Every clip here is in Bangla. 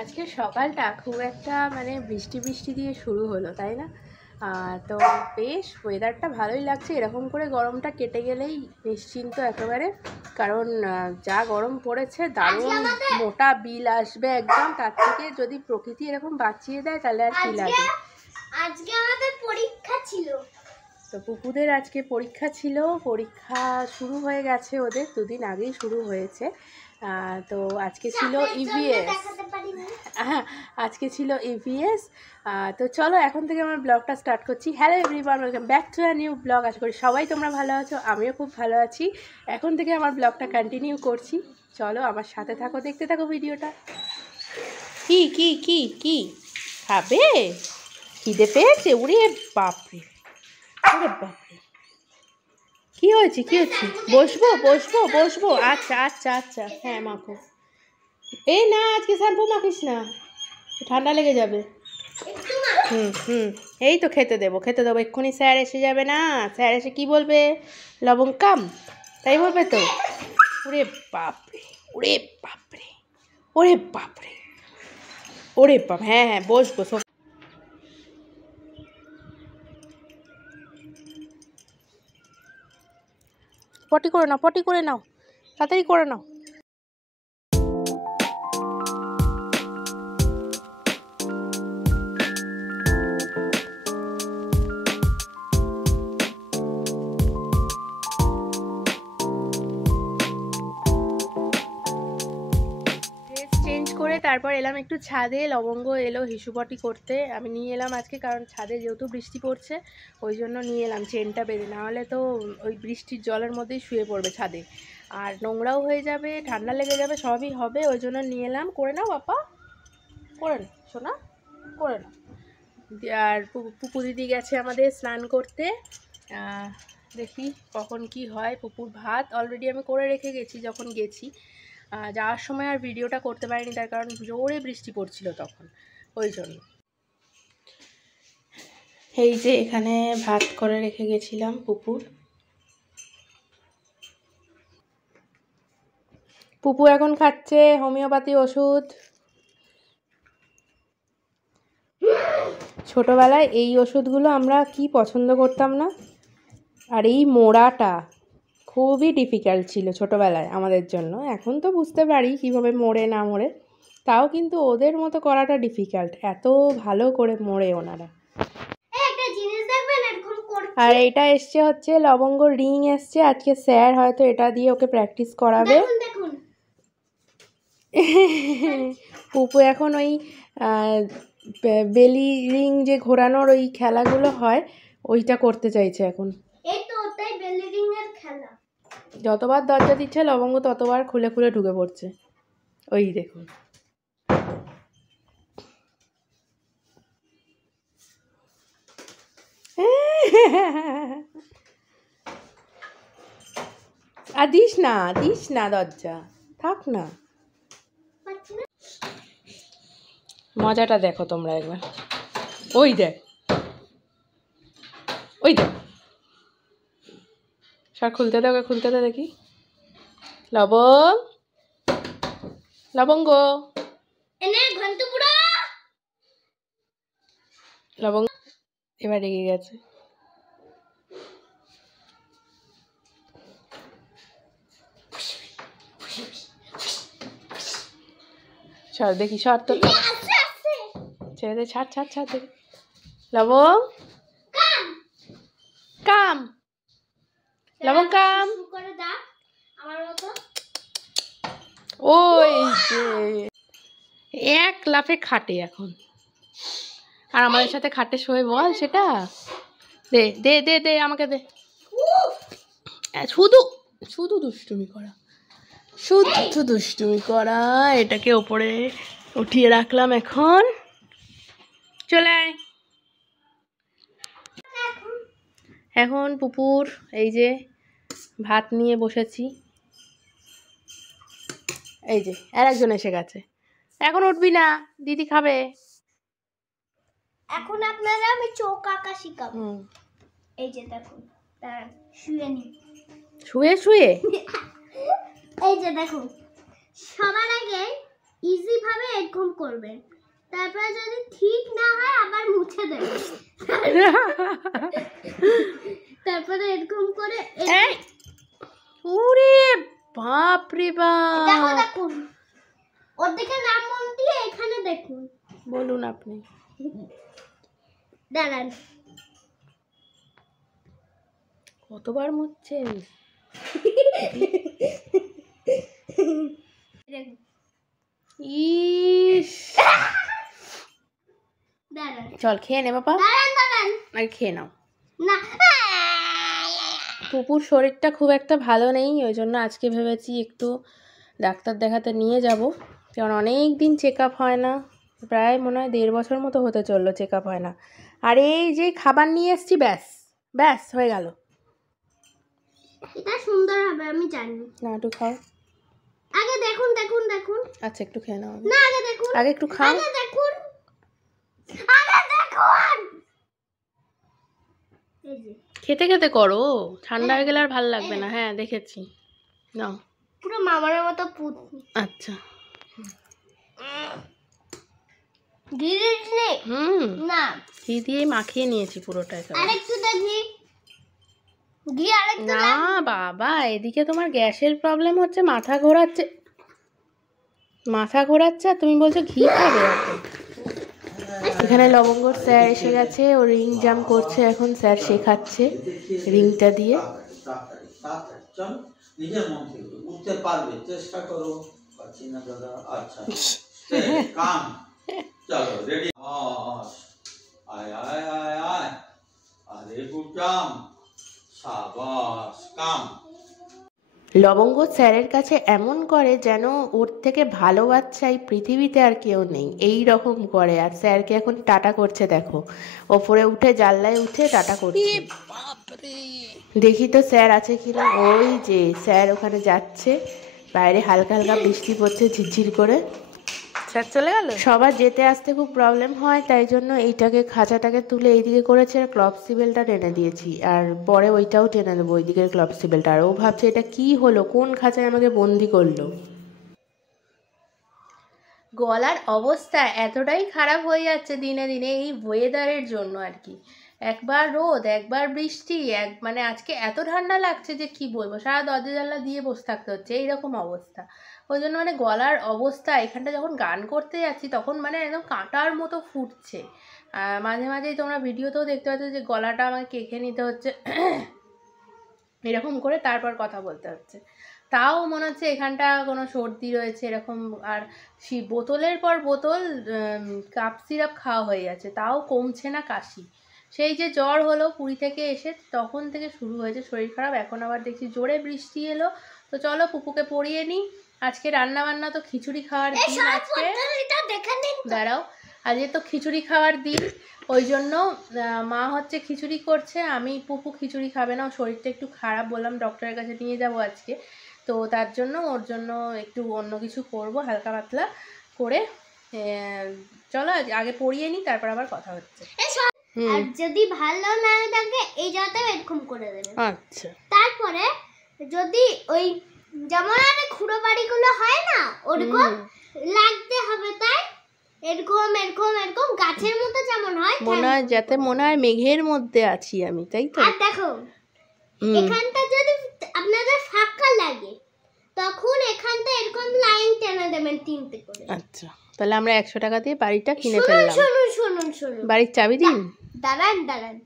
আজকে সকালটা খুব একটা মানে বৃষ্টি বৃষ্টি দিয়ে শুরু হলো, তাই না? তো বেশ ওয়েদারটা ভালোই লাগছে। এরকম করে গরমটা কেটে গেলেই নিশ্চিন্ত একেবারে, কারণ যা গরম পড়েছে, দারুণ মোটা বিল আসবে একদম। তার থেকে যদি প্রকৃতি এরকম বাঁচিয়ে দেয় তাহলে আর কি লাগে। আজকে আমাদের পরীক্ষা ছিল, তো পুপুদের আজকে পরীক্ষা ছিল। পরীক্ষা শুরু হয়ে গেছে, ওদের দুদিন আগেই শুরু হয়েছে। তো আজকে ছিল ইভিএস। আজকে ছিল ইভিএস। তো চলো এখন থেকে আমার ব্লগটা স্টার্ট করছি। Hello everyone, welcome back to a new blog. আশা করি সবাই তোমরা ভালো আছো, আমিও খুব ভালো আছি। এখন থেকে আমার ব্লগটা কন্টিনিউ করছি। চলো আমার সাথে থাকো, দেখতে থাকো ভিডিওটা। কি কি কি কি খাবে? খিদে পেয়েছে? উড়ে বাপরে, ওরে বাপরে, কি হয়েছে কি হচ্ছে? বসবো বসবো বসবো, আচ্ছা আচ্ছা আচ্ছা, হ্যাঁ মাখো। এই না, আজকে শ্যাম্পু মাখিস না, ঠান্ডা লেগে যাবে। হুম, এই তো খেতে দেবো এক্ষুনি। স্যার এসে যাবে না? স্যার এসে কি বলবে? লবঙ্গ কাম, তাই বলবে তো। ওরে বাপরে, ওরে বাপরে, ওরে বাপরে, ওরে বাপ। হ্যাঁ হ্যাঁ, বসবো। পটি করে নাও, পটি করে নাও, তাড়াতাড়ি করে নাও। চেঞ্জ করে তারপর এলাম একটু ছাদে। লবঙ্গ এলো হিসুপটি করতে, আমি নিয়ে এলাম আজকে, কারণ ছাদে যেহেতু বৃষ্টি পড়ছে ওই জন্য নিয়ে এলাম চেনটা বেঁধে। নাহলে তো ওই বৃষ্টির জলের মধ্যেই শুয়ে পড়বে ছাদে, আর নোংরাও হয়ে যাবে, ঠান্ডা লেগে যাবে, সবই হবে। ওই জন্য নিয়ে এলাম। করে নাও বাপ্পা, করে নাও সোনা, করে নাও। আর পুপু দিদি গেছে আমাদের স্নান করতে। দেখি কখন কি হয়। পুপুর ভাত অলরেডি আমি করে রেখে গেছি যখন গেছি। যাওয়ার সময় আর ভিডিওটা করতে পারিনি, তার কারণ জোরে বৃষ্টি পড়ছিল তখন, ওই জন্য। এই যে এখানে ভাত করে রেখে গেছিলাম পুপুর। পুপু এখন খাচ্ছে হোমিওপ্যাথি ওষুধ। ছোটোবেলায় এই ওষুধগুলো আমরা কি পছন্দ করতাম না। আর এই মোড়াটা খুবই ডিফিকাল্ট ছিল ছোটোবেলায় আমাদের জন্য। এখন তো বুঝতে পারি কীভাবে মোড়ে না মোড়ে, তাও কিন্তু ওদের মতো করাটা ডিফিকাল্ট। এত ভালো করে মোড়ে ওনারা। আর এটা এসছে হচ্ছে লবঙ্গ রিং এসছে আজকে। স্যার হয়তো এটা দিয়ে ওকে প্র্যাকটিস করাবে। পুপু এখন ওই বেলি রিং যে ঘোরানোর ওই খেলাগুলো হয় ওইটা করতে চাইছে এখন। যতবার দরজা দিচ্ছে লবঙ্গ ততবার খুলে খুলে ঢুকে পড়ছে। ওই দেখুন, আর দিস না দরজা, থাক না। মজাটা দেখো তোমরা একবার। ওই দেখ, ওই দেখ, সর, খুলতে দাও, খুলতে দাও দেখি। লবঙ্গ, লবঙ্গ এবার রেগে গেছে। সর দেখি, সর তো, ছেড়ে দে, ছাড় দেখি। লবঙ্গ কাম, লবঙ্গ কাম। ওই যে এক লাফে খাটে এখন, আর আমাদের সাথে খাটে শোয়ে, বল সেটা। দে দে দে দে, আমাকে দে। শুধু শুধু দুষ্টুমি করা, শুধু দুষ্টুমি করা। এটাকে ওপরে উঠিয়ে রাখলাম, এখন চলে আয়। এখন পুপুর এই যে ভাত নিয়ে বসেছি। এই যে আর একজন এসে গেছে। এখন উঠবি না, দিদি খাবে। এখন আপনারা আমি চোখ আঁকা শিখাবো। এই যে দেখুন, শুয়ে নি, শুয়ে শুয়ে। এই যে দেখুন, সবার আগে ইজি ভাবে এরকম করবেন, তারপরে যদি ঠিক না হয় আবার মুছে দেবেন। তারপরে এরকম করে এই ওরে বাপ রে বাপ, দেখো দেখুন, ওর দিকে নাম মন দিয়ে এখানে দেখুন। বলুন আপনি। দাঁড়ান, কতবার মুছছেন? ইস, দাঁড়ান চল খেয়ে নে বাবা, দাঁড়ান দাঁড়ান আর খেয়ে নাও। না, পুপুর শরীরটা খুব একটা ভালো নেই, ওই জন্য আজকে ভেবেছি একটু ডাক্তার দেখাতে নিয়ে যাব, কারণ অনেক দিন চেক আপ হয় না, প্রায় মনে হয় 1.5 বছর মতো হতে চললো চেক আপ হয় না। আর এই যে খাবার নিয়ে এসছি, ব্যাস ব্যাস হয়ে গেল। এটা সুন্দর হবে আমি জানি। না একটু খাও, আগে দেখুন দেখুন দেখুন। আচ্ছা একটু খেয়ে নাও, না আগে দেখুন, আগে একটু খাও। আগে দেখুন, আগে দেখুন। এই যে খেতে খেতে করো, ঠান্ডা হয়ে গেলে আর ভালো লাগবে না। হ্যাঁ দেখেছি, নাও। পুরো মামার মতো পুত। আচ্ছা ধীরে ধীরে না, ঘি দিয়ে মাখিয়ে নিয়েছি পুরোটা একেবারে। আরেকটু দেখি ঘি, আরেকটু না বাবা, এদিকে তোমার গ্যাসের প্রবলেম হচ্ছে, মাথা ঘোরাচ্ছে, মাথা ঘোরাচ্ছে, আর তুমি বলছো ঘি খাবে এখন। এখানে লবঙ্গ স্যার এসে গেছে, ও রিং জাম্প করছে এখন, স্যার শেখাচ্ছে রিংটা দিয়ে। নিজের মন থেকে উঠতে পারবে, চেষ্টা করো। পাচ্ছি না দাদা, আচ্ছা কাম, চলো রেডি। আয় আয় আয় আয়, আরে গুড জাম, শাবাশ কাম। লবঙ্গ স্যারের কাছে এমন করে যেন ওর থেকে ভালো বাচ্চা এই পৃথিবীতে আর কেউ নেই, এই রকম করে। আর স্যারকে এখন টাটা করছে, দেখো ওপরে উঠে জানলায় উঠে টাটা করছে। দেখি তো স্যার আছে কিনা। ওই যে স্যার ওখানে যাচ্ছে, বাইরে হালকা হালকা বৃষ্টি পড়ছে ঝিরঝির করে। স্যার চলে গেল। সবার যেতে আসতে খুব প্রবলেম হয়, তাই জন্য এইটাকে খাঁচাটাকে তুলে এইদিকে করেছে, আর ক্লপসিবেলটা টেনে দিয়েছি, আর পরে ওইটাও টেনে দেবো, ওই দিকের ক্লপসিবেলটা। আর ও ভাবছে এটা কি হলো, কোন খাঁচায় আমাকে বন্দি করলো। গলার অবস্থা এতটাই খারাপ হয়ে যাচ্ছে দিনে দিনে এই ওয়েদারের জন্য আর কি। একবার রোদ, একবার বৃষ্টি, মানে আজকে এত ঠান্ডা লাগছে যে কি বলবো, সারা দরজা জানলা দিয়ে বসে থাকতে হচ্ছে, এইরকম অবস্থা। ওই জন্য মানে গলার অবস্থা, এখানটা যখন গান করতে যাচ্ছি তখন মানে একদম কাঁটার মতো ফুটছে। মাঝে মাঝেই তোমরা ভিডিওতেও দেখতে পাচ্ছ যে গলাটা আমাকে কেঁকে নিতে হচ্ছে এরকম করে, তারপর কথা বলতে হচ্ছে। তাও মনে হচ্ছে এখানটা কোনো সর্দি রয়েছে এরকম। আর বোতলের পর বোতল কাপ সিরাপ খাওয়া হয়ে যাচ্ছে, তাও কমছে না কাশি। সেই যে জ্বর হলো পুরী থেকে এসে, তখন থেকে শুরু হয়েছে শরীর খারাপ। এখন আবার দেখছি জোরে বৃষ্টি এলো, তো চলো পুপুকে পরিয়ে নিই। আজকে রান্না বান্না তো খিচুড়ি খাওয়ার দিন আজকে। দাঁড়াও, আজকে তো খিচুড়ি খাওয়ার দিন, ওই জন্য মা হচ্ছে খিচুড়ি করছে। আমি পুপু খিচুড়ি খাবে না, ওর শরীরটা একটু খারাপ, বললাম ডক্টরের কাছে নিয়ে যাব আজকে, তো তার জন্য ওর জন্য একটু অন্য কিছু করব হালকা পাতলা করে। চলো আগে পরিয়ে নিই, তারপর আবার কথা হচ্ছে। আর যদি ভালো না থাকে এই জায়গাটাও এরকম করে দেবেন। আচ্ছা, তারপরে যদি ওই যেমন আরে খুঁড়ো বাড়িগুলো হয় না, ওরকম লাগতে হবে, তাই এরকম এরকম এরকম গাছের মতো যেমন হয়, মনে হয় যাতে মনে হয় মেঘের মধ্যে আছি আমি, তাই তো। আর দেখো এখানটা যদি আপনাদের ফাঁকা লাগে তখন এখানটা এরকম লাইন টেনে দেবেন 3টে করে। আচ্ছা, তাহলে আমরা 100 টাকা দিয়ে বাড়িটা কিনে ফেললাম। শুনুন শুনুন শুনুন, বাড়ির চাবি দিন। দাঁড়ান দাঁড়ান,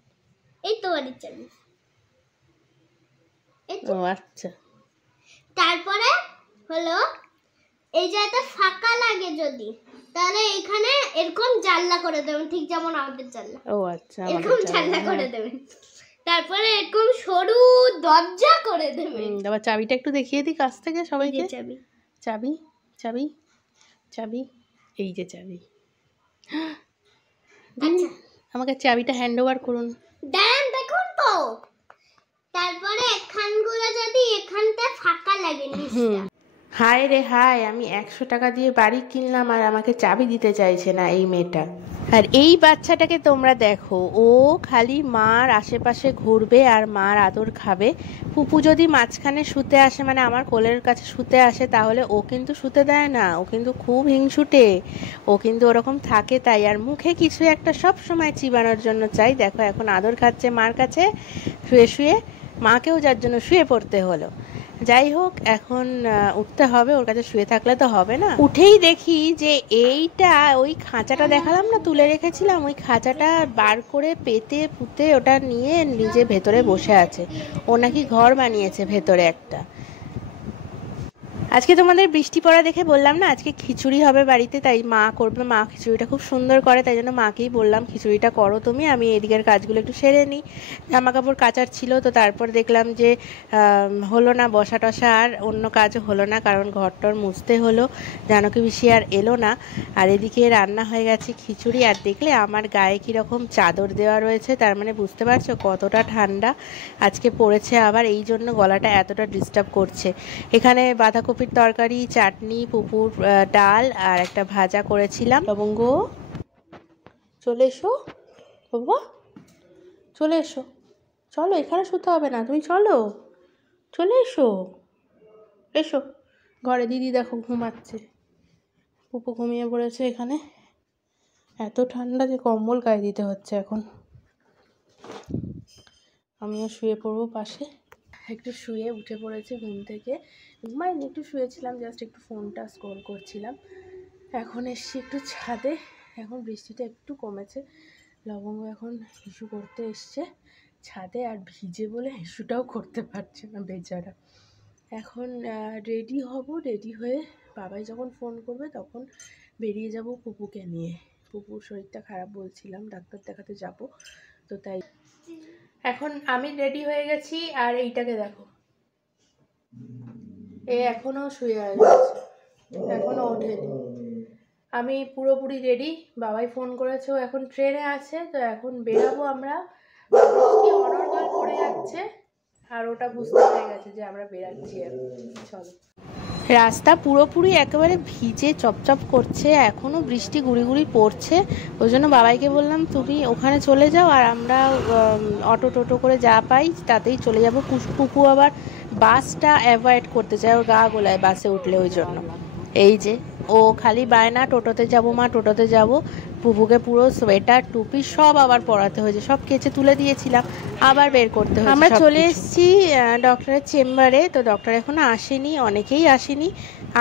এই তো বাড়ির চাবি। ও আচ্ছা, তারপরে হলো এই জায়গাটা ফাঁকা লাগে যদি, তাহলে এখানে এরকম জানলা করে দেবেন, ঠিক যেমন আমাদের জানলা। ও আচ্ছা, এরকম জানলা করে দেবেন, তারপরে এরকম সরু দরজা করে দেবেন। আবার চাবিটা একটু দেখিয়ে দিই কাছ থেকে সবাইকে। চাবি চাবি চাবি চাবি, এই যে চাবি। আচ্ছা আমাকে চাবিটা হ্যান্ড ওভার করুন। দাঁড়ান দেখুন তো, তারপরে এখানগুলো যদি এখানটা ফাঁকা লাগে নিচটা। হায় রে হায়, আমি 100 টাকা দিয়ে বাড়ি কিনলাম আর আমাকে চাবি দিতে চাইছে না এই মেয়েটা। আর এই বাচ্চাটাকে তোমরা দেখো, ও খালি মার আশেপাশে ঘুরবে আর মার আদর খাবে। পুপু যদি মাঝখানে শুতে আসে, মানে আমার কোলের কাছে শুতে আসে, তাহলে ও কিন্তু শুতে দেয় না, ও কিন্তু খুব হিংসুটে, ও কিন্তু ওরকম থাকে তাই। আর মুখে কিছু একটা সব সময় চিবানোর জন্য চাই। দেখো এখন আদর খাচ্ছে মার কাছে শুয়ে শুয়ে, মাকেও যার জন্য শুয়ে পড়তে হলো। যাই হোক, এখন উঠতে হবে, ওর কাছে শুয়ে থাকলে তো হবে না। উঠেই দেখি যে এইটা, ওই খাঁচাটা দেখালাম না তুলে রেখেছিলাম, ওই খাঁচাটা বার করে পেতে পুঁতে ওটা নিয়ে নিজে ভেতরে বসে আছে। ও নাকি ঘর বানিয়েছে ভেতরে একটা। আজকে তোমাদের বৃষ্টি পড়া দেখে বললাম না আজকে খিচুড়ি হবে বাড়িতে, তাই মা করবে। মা খিচুড়িটা খুব সুন্দর করে, তাই জন্য মাকেই বললাম খিচুড়িটা করো তুমি, আমি এদিকের কাজগুলো একটু সেরে নিই। জামা কাপড় কাচার ছিল, তো তারপর দেখলাম যে হলো না, বসা টসা আর অন্য কাজও হলো না, কারণ ঘরটর মুছতে হলো। জানকী পিসি আর এলো না। আর এদিকে রান্না হয়ে গেছে খিচুড়ি। আর দেখলে আমার গায়ে কীরকম চাদর দেওয়া রয়েছে, তার মানে বুঝতে পারছো কতটা ঠান্ডা আজকে পড়েছে। আবার এই জন্য গলাটা এতটা ডিস্টার্ব করছে। এখানে বাঁধাকপির তরকারি, চাটনি, পুপুর ডাল আর একটা ভাজা করেছিলাম। লবঙ্গ, চলে এসো বাবা, চলে এসো, চলো, এখানে শুতে হবে না, তুমি চলো, চলে এসো, এসো ঘরে। দিদি দেখো ঘুমাচ্ছে, পুপু ঘুমিয়ে পড়েছে এখানে। এত ঠান্ডা যে কম্বল গায়ে দিতে হচ্ছে এখন। আমিও শুয়ে পড়বো পাশে। একটু শুয়ে উঠে পড়েছে ঘুম থেকে, ঘুমাইনি, একটু শুয়েছিলাম, জাস্ট একটু ফোনটা স্ক্রল করছিলাম। এখন এসছি একটু ছাদে, এখন বৃষ্টিটা একটু কমেছে। লবঙ্গ এখন হিসু করতে এসছে ছাদে, আর ভিজে বলে হিসুটাও করতে পারছে না বেচারা। এখন রেডি হব, রেডি হয়ে বাবাই যখন ফোন করবে তখন বেরিয়ে যাব পুপুকে নিয়ে। পুপুর শরীরটা খারাপ বলছিলাম, ডাক্তার দেখাতে যাব, তো তাই এখন আমি রেডি হয়ে গেছি। আর এইটাকে দেখো, এ এখনও শুয়ে আছে, এখনও ওঠেনি। আমি পুরোপুরি রেডি, বাবাই ফোন করেছে, ও এখন ট্রেনে আছে, তো এখন বেরাবো আমরা। বৃষ্টি অনর্গল পড়ে যাচ্ছে আর ওটা বুঝতে পেরে গেছে যে আমরা বেরাচ্ছি এখন। চলো। রাস্তা পুরোপুরি একেবারে ভিজে চপচপ করছে, এখনও বৃষ্টি গুড়ি গুড়ি পড়ছে। ওই জন্য বাবাইকে বললাম তুমি ওখানে চলে যাও, আর আমরা অটো টোটো করে যা পাই তাতেই চলে যাব। পুপু আবার বাসটা অ্যাভয়েড করতে চায়, ওর গা গোলায় বাসে উঠলে, ওই জন্য। এই যে ও খালি বায়না টোটোতে যাবো মা, টোটোতে যাব। পুপুকে পুরো সোয়েটার টুপি সব আবার পরাতে হয়েছে, সব কেচে তুলে দিয়েছিলাম, আবার বের করতে হয়েছে। আমরা চলে এসেছি ডক্টরের চেম্বারে, তো ডক্টর এখনো আসেনি, অনেকেই আসেনি।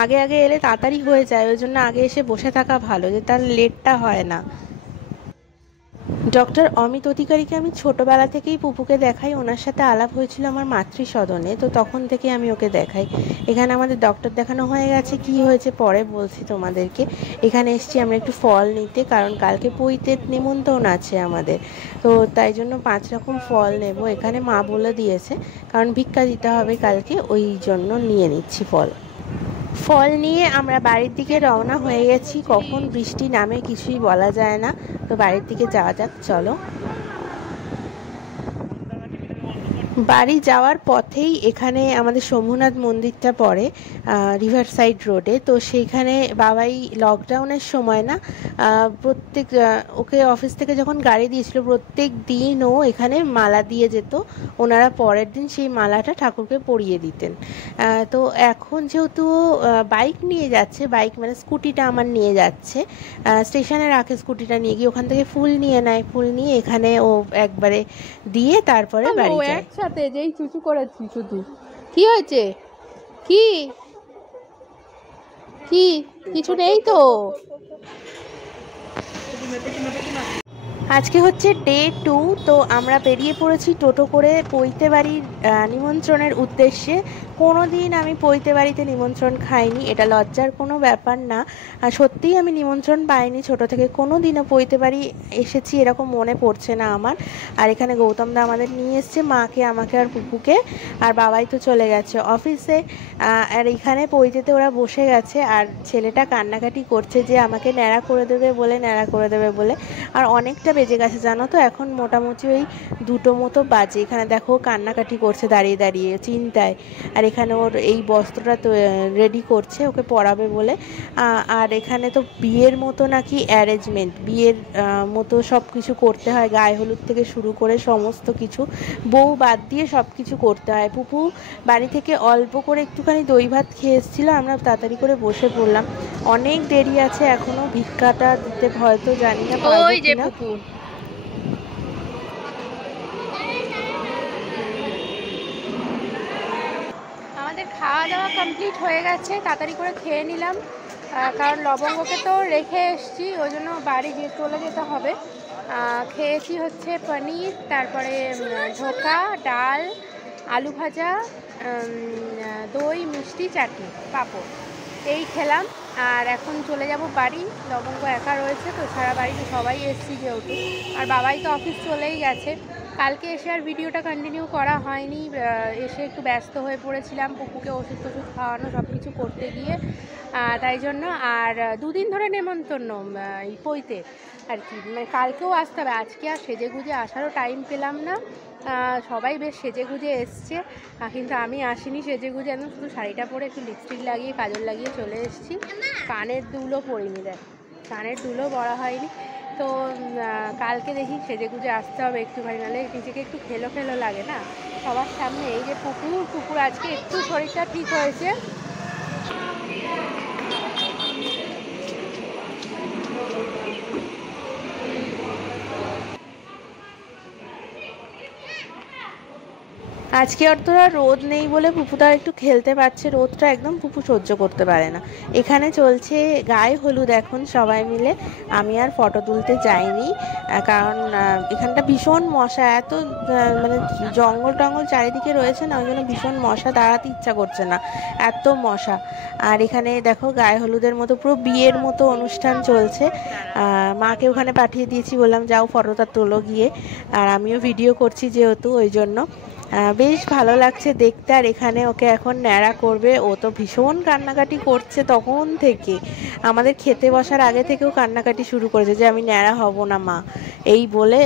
আগে আগে এলে তাড়াতাড়ি হয়ে যায়, ওই জন্য আগে এসে বসে থাকা ভালো, যে তার লেটটা হয় না। ডক্টর অমিত অধিকারীকে আমি ছোটোবেলা থেকেই পুপুকে দেখাই, ওনার সাথে আলাপ হয়েছিল আমার মাতৃসদনে, তো তখন থেকে আমি ওকে দেখাই। এখানে আমাদের ডক্টর দেখানো হয়ে গেছে, কি হয়েছে পরে বলছি তোমাদেরকে। এখানে এসছি আমরা একটু ফল নিতে, কারণ কালকে পৈতের নিমন্ত্রণ আছে আমাদের, তো তাই জন্য 5 রকম ফল নেব। এখানে মা বলে দিয়েছে, কারণ ভিক্ষা দিতে হবে কালকে, ওই জন্য নিয়ে নিচ্ছি ফল। ফল নিয়ে আমরা বাড়ির দিকে রওনা হয়ে গেছি। কখন বৃষ্টি নামে কিছুই বলা যায় না, তো বাড়ির দিকে যাওয়া যাক, চলো। বাড়ি যাওয়ার পথেই এখানে আমাদের শম্ভুনাথ মন্দিরটা পড়ে রিভার সাইড রোডে, তো সেইখানে বাবাই লকডাউনের সময় না প্রত্যেক ওকে অফিস থেকে যখন গাড়ি দিয়েছিল প্রত্যেক দিন ও এখানে মালা দিয়ে যেত, ওনারা পরের দিন সেই মালাটা ঠাকুরকে পরিয়ে দিতেন। তো এখন যেহেতু বাইক নিয়ে যাচ্ছে, বাইক মানে স্কুটিটা আমার নিয়ে যাচ্ছে, স্টেশনে রাখে স্কুটিটা নিয়ে গিয়ে ওখান থেকে ফুল নিয়ে নেয়, ফুল নিয়ে এখানে ও একবারে দিয়ে তারপরে বাড়ি যায়। একসাথে যেই চুচু করেছি শুধু, কি হয়েছে, কি কি কিছু নেই তো। আজকে হচ্ছে ডে 2, তো আমরা বেরিয়ে পড়েছি টোটো করে পৈতে বাড়ির নিমন্ত্রণের উদ্দেশ্যে। কোনো দিন আমি পৈতে বাড়িতে নিমন্ত্রণ খাইনি, এটা লজ্জার কোনো ব্যাপার না, সত্যিই আমি নিমন্ত্রণ পাইনি ছোটো থেকে, কোনো দিনও পৈতে বাড়ি এসেছি এরকম মনে পড়ছে না আমার। আর এখানে গৌতমদা আমাদের নিয়ে এসছে, মাকে, আমাকে আর পুপুকে, আর বাবাই তো চলে গেছে অফিসে। আর এখানে পৈতেতে ওরা বসে গেছে, আর ছেলেটা কান্নাকাটি করছে যে আমাকে ন্যাড়া করে দেবে বলে, ন্যাড়া করে দেবে বলে। আর অনেকটা বেজে গেছে জানো তো, এখন মোটামুটি ওই 2টো মতো বাজে। এখানে দেখো কান্নাকাটি করছে দাঁড়িয়ে দাঁড়িয়ে চিন্তায়। আর এখানে ওর এই বস্ত্রটা তো রেডি করছে ওকে পরাবে বলে। আর এখানে তো বিয়ের মতো নাকি অ্যারেঞ্জমেন্ট, বিয়ের মতো সব কিছু করতে হয়, গায়ে হলুদ থেকে শুরু করে সমস্ত কিছু, বউ বাদ দিয়ে সব কিছু করতে হয়। পুপু বাড়ি থেকে অল্প করে একটুখানি দই ভাত খেয়ে এসেছিলো, আমরা তাড়াতাড়ি করে বসে পড়লাম। অনেক দেরি আছে এখনও, ভিক্ষাটা দিতে হয়তো জানি না পারবো কিনা। আমাদের খাওয়া দাওয়া কমপ্লিট হয়ে গেছে, তাড়াতাড়ি করে খেয়ে নিলাম, কারণ লবঙ্গকে তো রেখে এসেছি, ওই জন্য বাড়ি গিয়ে চলে যেতে হবে। খেয়েছি হচ্ছে পনির, তারপরে ধোকা, ডাল, আলু ভাজা, দই, মিষ্টি, চাটনি, পাঁপড়, এই খেলাম। আর এখন চলে যাব বাড়ি। লবঙ্গ একা রয়েছে তো, সারা বাড়িতে সবাই এসেছি যেহেতু, আর বাবাই তো অফিস চলেই গেছে। কালকে এসে আর ভিডিওটা কন্টিনিউ করা হয়নি, এসে একটু ব্যস্ত হয়ে পড়েছিলাম পুকুকে ওষুধ টষুধ খাওয়ানো সব কিছু করতে গিয়ে, তাই জন্য। আর দুদিন ধরে নেমন্তন্ন পইতে আর কি, মানে কালকেও আসতে হবে, আজকে আর সেজে গুজে আসারও টাইম পেলাম না। সবাই বেশ সেজে গুজে এসছে, কিন্তু আমি আসিনি সেজে গুজে, একদম শুধু শাড়িটা পরে একটু লিপস্টিক লাগিয়ে কাজল লাগিয়ে চলে এসেছি। কানের দুলও পরিনি, দেখ কানের দুলও পরা হয়নি। তো কালকে দেখি সেজে গুজে আসতে হবে একটুখানি, নাহলে নিজেকে একটু খেলো খেলো লাগে না সবার সামনে। এই যে পুকুর আজকে একটু শরীরটা ঠিক হয়েছে। আজকে অতটা রোদ নেই বলে পুপুটা একটু খেলতে পারছে, রোদটা একদম পুপু সহ্য করতে পারে না। এখানে চলছে গায়ে হলুদ এখন সবাই মিলে। আমি আর ফটো তুলতে যাইনি, কারণ এখানটা ভীষণ মশা, এত মানে জঙ্গল টঙ্গল চারিদিকে রয়েছে না, ওই জন্য ভীষণ মশা, দাঁড়াতে ইচ্ছা করছে না, এত মশা। আর এখানে দেখো গায়ে হলুদের মতো পুরো বিয়ের মতো অনুষ্ঠান চলছে। মাকে ওখানে পাঠিয়ে দিয়েছি, বললাম যাও ফটোটা তোলো গিয়ে, আর আমিও ভিডিও করছি যেহেতু, ওই জন্য বেশ ভালো লাগছে দেখতে। আর এখানে ওকে এখন ন্যাড়া করবে, ও তো ভীষণ কান্নাকাটি করছে তখন থেকে, আমাদের খেতে বসার আগে থেকেও কান্নাকাটি শুরু করেছে যে আমি ন্যাড়া হব না মা, এই বলে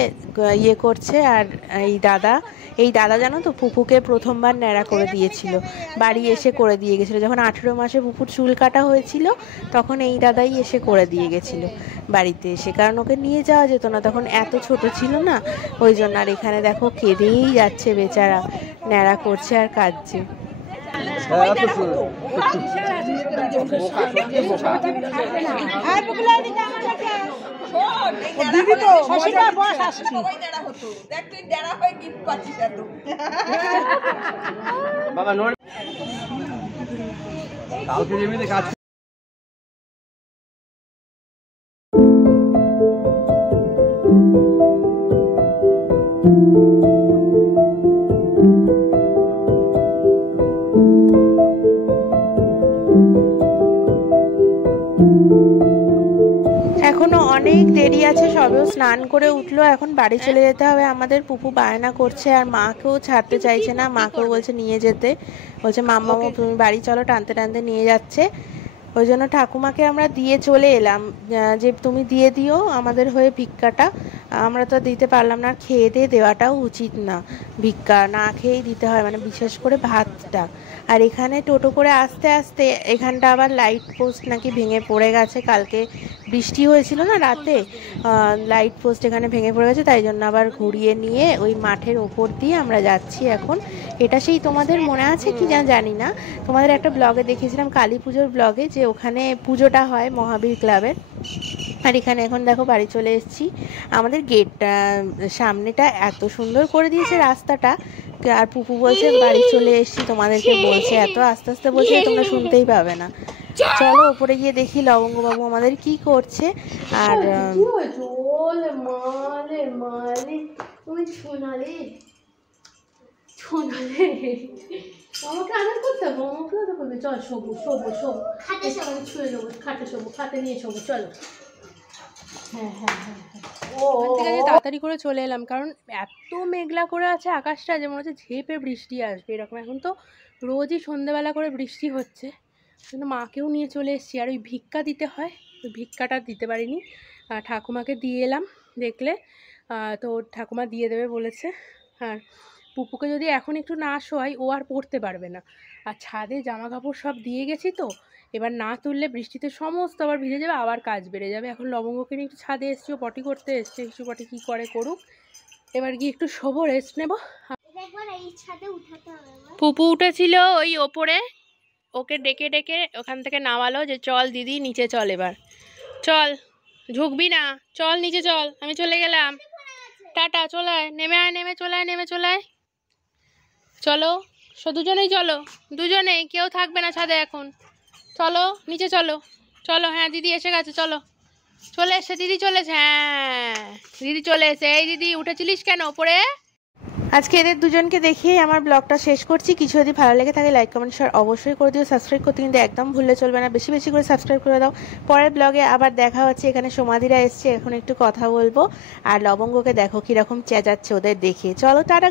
ইয়ে করছে। আর এই দাদা জানো তো পুপুকে প্রথমবার ন্যাড়া করে দিয়েছিল, বাড়ি এসে করে দিয়ে গেছিলো, যখন 18 মাসে পুপুর চুল কাটা হয়েছিল তখন এই দাদাই এসে করে দিয়ে গেছিলো বাড়িতে এসে, কারণ ওকে নিয়ে যাওয়া যেত না তখন, এত ছোট ছিল না ওই জন্য। আর এখানে দেখো কেঁদেই যাচ্ছে বেচারা, ন্যাড়া করছে আর কাঁদছে। দিদি তো মজা বস আসছি দেখ তুই ডেরা হয়ে গিফট পাচ্ছিস এত বাবা নোট কালকে যেমনি কাজ এখনো অনেক দেরি আছে, সবেও স্নান করে উঠলো, এখন বাড়ি চলে যেতে হবে আমাদের। পুপু বায়না করছে আর মাকেও ছাড়তে চাইছে না, মাকেও বলছে নিয়ে যেতে, বলছে মাম্মা তুমি বাড়ি চলো, টানতে টানতে নিয়ে যাচ্ছে। ওই জন্য ঠাকুমাকে আমরা দিয়ে চলে এলাম যে তুমি দিয়ে দিও আমাদের হয়ে ভিক্ষাটা, আমরা তো দিতে পারলাম না, খেয়ে দিয়ে দেওয়াটাও উচিত না, ভিক্ষা না খেয়েই দিতে হয়, মানে বিশেষ করে ভাতটা। আর এখানে টোটো করে আস্তে আস্তে এখানটা আবার লাইট পোস্ট নাকি ভেঙে পড়ে গেছে, কালকে বৃষ্টি হয়েছিল না রাতে, লাইট পোস্ট এখানে ভেঙে পড়ে গেছে, তাই জন্য আবার ঘুরিয়ে নিয়ে ওই মাঠের ওপর দিয়ে আমরা যাচ্ছি এখন। এটা সেই তোমাদের মনে আছে কি জানি না, তোমাদের একটা ব্লগে দেখিয়েছিলাম কালী পুজোর ব্লগে, যে ওখানে পুজোটা হয় মহাবীর ক্লাবের। আর এখানে এখন দেখো বাড়ি চলে এসেছি, আমাদের গেটটা সামনেটা এত সুন্দর করে দিয়েছে রাস্তাটা, আর পুপু বলছে বাড়ি চলে এসেছি তোমাদেরকে বলছে, এত আস্তে আস্তে বলছে তোমরা শুনতেই পাবে না। চলো ওপরে গিয়ে দেখি লবঙ্গবাবু আমাদের কি করছে। আর আমাকে আদর করতে হবে, আমাকে আদর করবে, চল শোবো শোবো শোবো, ছুঁয়ে নেবো, খাটে শোবো, খাটে নিয়ে শোবো, চলো। হ্যাঁ হ্যাঁ হ্যাঁ হ্যাঁ, তাড়াতাড়ি করে চলে এলাম, কারণ এত মেঘলা করে আছে আকাশটা যে মনে হচ্ছে ঝেপে বৃষ্টি আসবে এরকম। এখন তো রোজই সন্ধ্যেবেলা করে বৃষ্টি হচ্ছে, কিন্তু মাকেও নিয়ে চলে এসেছি। আর ওই ভিক্ষা দিতে হয়, ওই ভিক্ষাটা দিতে পারিনি, ঠাকুমাকে দিয়ে এলাম, দেখলে তো ঠাকুমা দিয়ে দেবে বলেছে। আর পুপুকে যদি এখন একটু না শোয়াই ও আর পড়তে পারবে না। আর ছাদে জামা কাপড় সব দিয়ে গেছি তো, এবার না তুললে বৃষ্টিতে সমস্ত আবার ভিজে যাবে, আবার কাজ বেড়ে যাবে। এখন লবঙ্গকে নিয়ে একটু ছাদে এসছি, ও পটি করতে এসছে, কিছু পটি কী করে করুক, এবার গিয়ে একটু শোবো, রেস্ট নেবো। একবার এই ছাদে উঠাতে হবে। পুপু উঠেছিল ওই ওপরে, ওকে ডেকে ডেকে ওখান থেকে নামালো যে চল দিদি নিচে চল, এবার চল, ঝুঁকবি না, চল নিচে চল, আমি চলে গেলাম, টাটা, চলে আয়, নেমে আয়, নেমে চলে আয়, নেমে চলে আয়, চলো দুজনেই চলো, দুজনেই, কেউ থাকবে না ছাদে এখন, চলো নিচে চলো, চলো, হ্যাঁ দিদি এসে গেছে, চলো, চলে এসে দিদি চলেছে, হ্যাঁ দিদি চলে এসে। এই দিদি উঠেছিলিস কেন ওপরে? আজকে এদের দুজনকে দেখিয়ে আমার ব্লগটা শেষ করছি। কিছু যদি ভালো লেগে থাকে লাইক কমেন্ট শেয়ার অবশ্যই করে দিও, সাবস্ক্রাইব করতে কিন্তু একদম ভুললে চলবে না, বেশি বেশি করে সাবস্ক্রাইব করে দাও। পরের ব্লগে আবার দেখা হচ্ছে। এখানে সমাধিরা এসছে, এখন একটু কথা বলবো। আর লবঙ্গকে দেখো কীরকম চেঁচাচ্ছে ওদের দেখে। চলো টাটা।